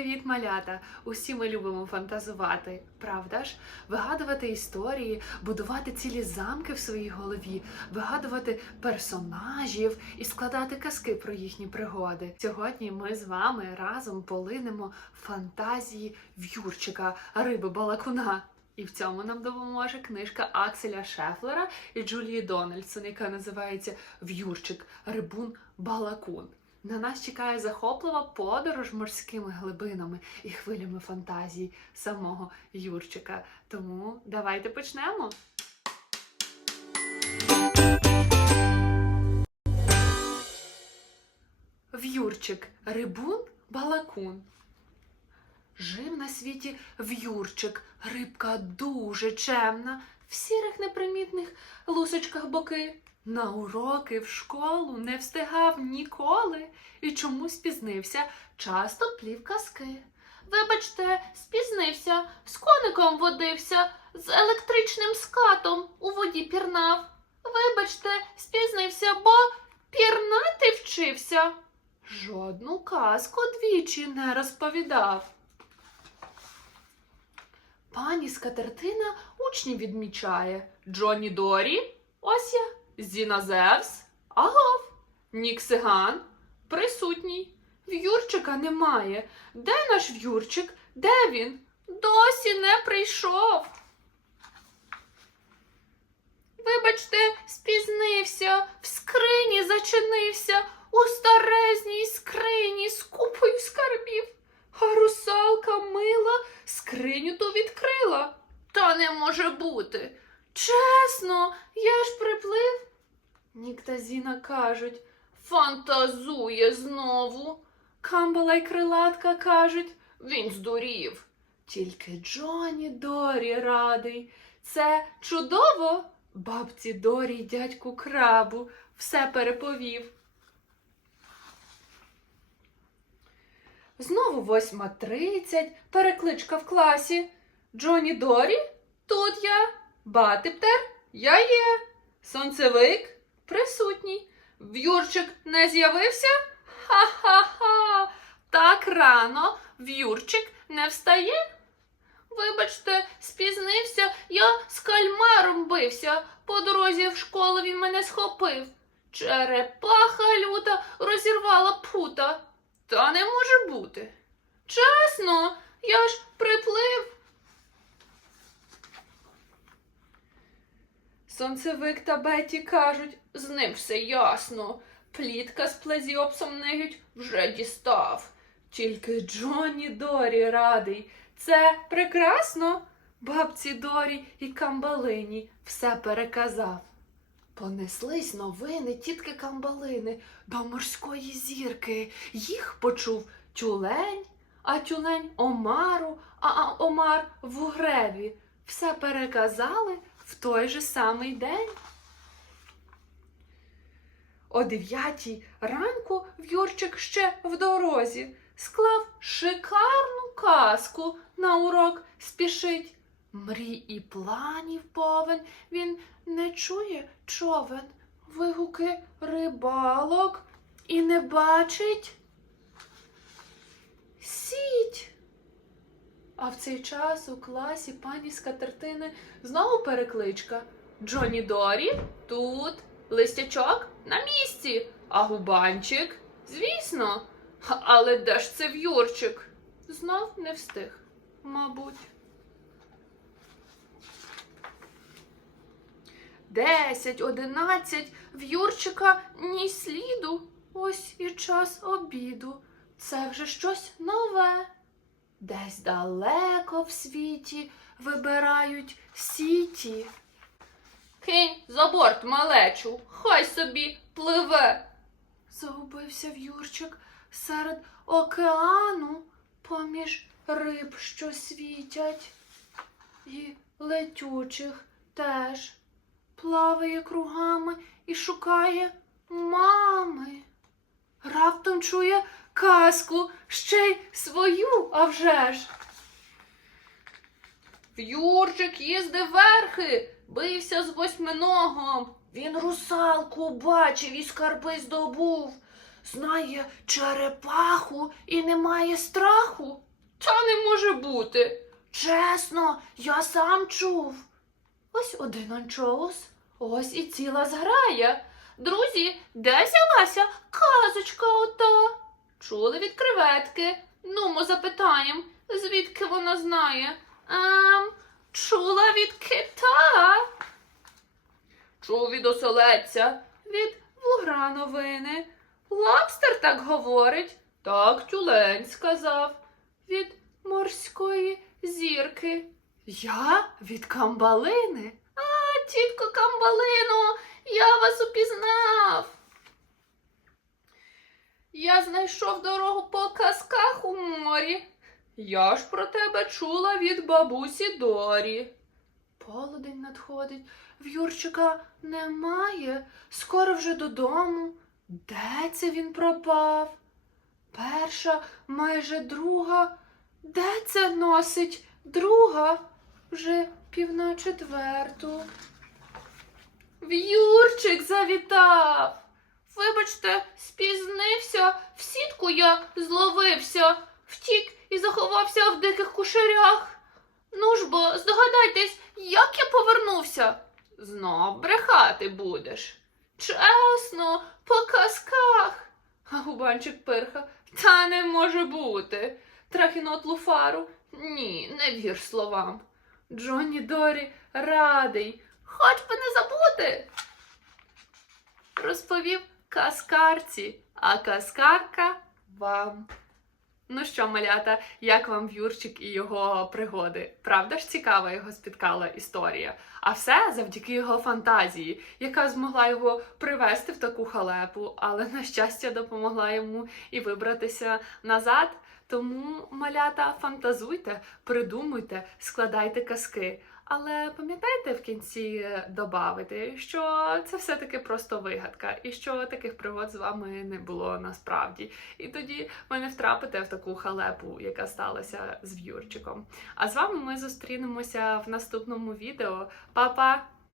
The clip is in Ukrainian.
Привіт, малята! Усі ми любимо фантазувати, правда ж? Вигадувати історії, будувати цілі замки в своїй голові, вигадувати персонажів і складати казки про їхні пригоди. Сьогодні ми з вами разом полинемо фантазії в'юрчика, риби балакуна. І в цьому нам допоможе книжка Акселя Шефлера і Джулії Дональдсон, яка називається В'юрчик Рибун Балакун. На нас чекає захоплива подорож морськими глибинами і хвилями фантазії самого Юрчика. Тому давайте почнемо. В'юрчик Рибун Балакун. Жив на світі в'юрчик, рибка дуже чемна, в сірих непримітних лусочках боки. На уроки в школу не встигав ніколи і чомусь спізнився, часто плів казки. Вибачте, спізнився, з коником водився, з електричним скатом у воді пірнав. Вибачте, спізнився, бо пірнати вчився. Жодну казку двічі не розповідав. Пані скатертина учнів відмічає. Джонні Дорі, ось я, Зіна Зевс, агов, Нік Сиган, присутній. В'юрчика немає. Де наш в'юрчик? Де він? Досі не прийшов. Вибачте, спізнився, в скрині зачинився, у старезній скрині з купою скарбів. А русалка мила скриню ту відкрила. Та не може бути. Чесно, я ж приплив. Нік та Зіна кажуть, фантазує знову. Камбала й крилатка кажуть, він здурів. Тільки Джоні Дорі радий. Це чудово. Бабці Дорі й дядьку крабу все переповів. Знову восьма тридцять, перекличка в класі. Джоні Дорі? Тут я. Батиптер? Я є. Сонцевик? Присутній. В'юрчик не з'явився? Ха-ха-ха. Так рано в'юрчик не встає. Вибачте, спізнився, я з кальмаром бився. По дорозі в школу він мене схопив. Черепаха люта розірвала пута. Та не може бути. Чесно, я ж приплив. Сонцевик та Беті кажуть, з ним все ясно. Плітка з плезіопсом неють вже дістав. Тільки Джонні Дорі радий. Це прекрасно. Бабці Дорі і Камбалині все переказав. Понеслись новини тітки Камбалини до морської зірки. Їх почув тюлень, а тюлень Омару, а Омар вугреві. Все переказали в той же самий день. О дев'ятій ранку В'юрчик ще в дорозі склав шикарну казку на урок спішить. Мрій і планів повен, він не чує човен, вигуки рибалок і не бачить сіть. А в цей час у класі пані скатертини знову перекличка. Джоні Дорі тут, листячок на місці, а губанчик, звісно. Але де ж це в'юрчик? Знов не встиг, мабуть. Десять, одинадцять, в'юрчика ні сліду. Ось і час обіду. Це вже щось нове. Десь далеко в світі вибирають сіті. Кинь за борт малечу, хай собі пливе. Загубився в'юрчик серед океану, поміж риб, що світять, і летючих теж плаває кругами і шукає мами. Раптом чує казку, ще й свою, а вже ж. В'юрчик їздив верхи, бився з восьминогом. Він русалку бачив і скарби здобув. Знає черепаху і не має страху. Та не може бути. Чесно, я сам чув. Ось один анчоус, ось і ціла зграя. Друзі, де взялася казочка ота? Чули від креветки? Нумо запитаєм, звідки вона знає? Ем, чула від кита. Чув від оселедця, від вугра новини. Лобстер так говорить. Так тюлень сказав. Від морської зірки. Я від камбалини. А, тітко камбалино, я вас упізнав. Я знайшов дорогу по казках у морі. Я ж про тебе чула від бабусі Дорі. Полудень надходить, в Юрчика немає, скоро вже додому. Де це він пропав? Перша, майже друга. Де це носить друга? Вже пів на четверту. В'юрчик завітав. Вибачте, спізнився, в сітку я зловився, втік і заховався в диких кушарях. Ну ж бо, здогадайтесь, як я повернувся? Знов брехати будеш. Чесно, по казках. А губанчик пирха. Та не може бути. Трахінот луфару. Ні, не вір словам. Джонні Дорі радий. Хоч би не забути. Розповів каскарці, а каскарка вам. Ну що, малята, як вам В'юрчик і його пригоди? Правда ж цікава його спіткала історія? А все завдяки його фантазії, яка змогла його привести в таку халепу, але на щастя допомогла йому і вибратися назад. Тому, малята, фантазуйте, придумуйте, складайте казки. Але пам'ятайте в кінці додати, що це все-таки просто вигадка, і що таких пригод з вами не було насправді. І тоді ви не втрапите в таку халепу, яка сталася з В'юрчиком. А з вами ми зустрінемося в наступному відео. Па-па!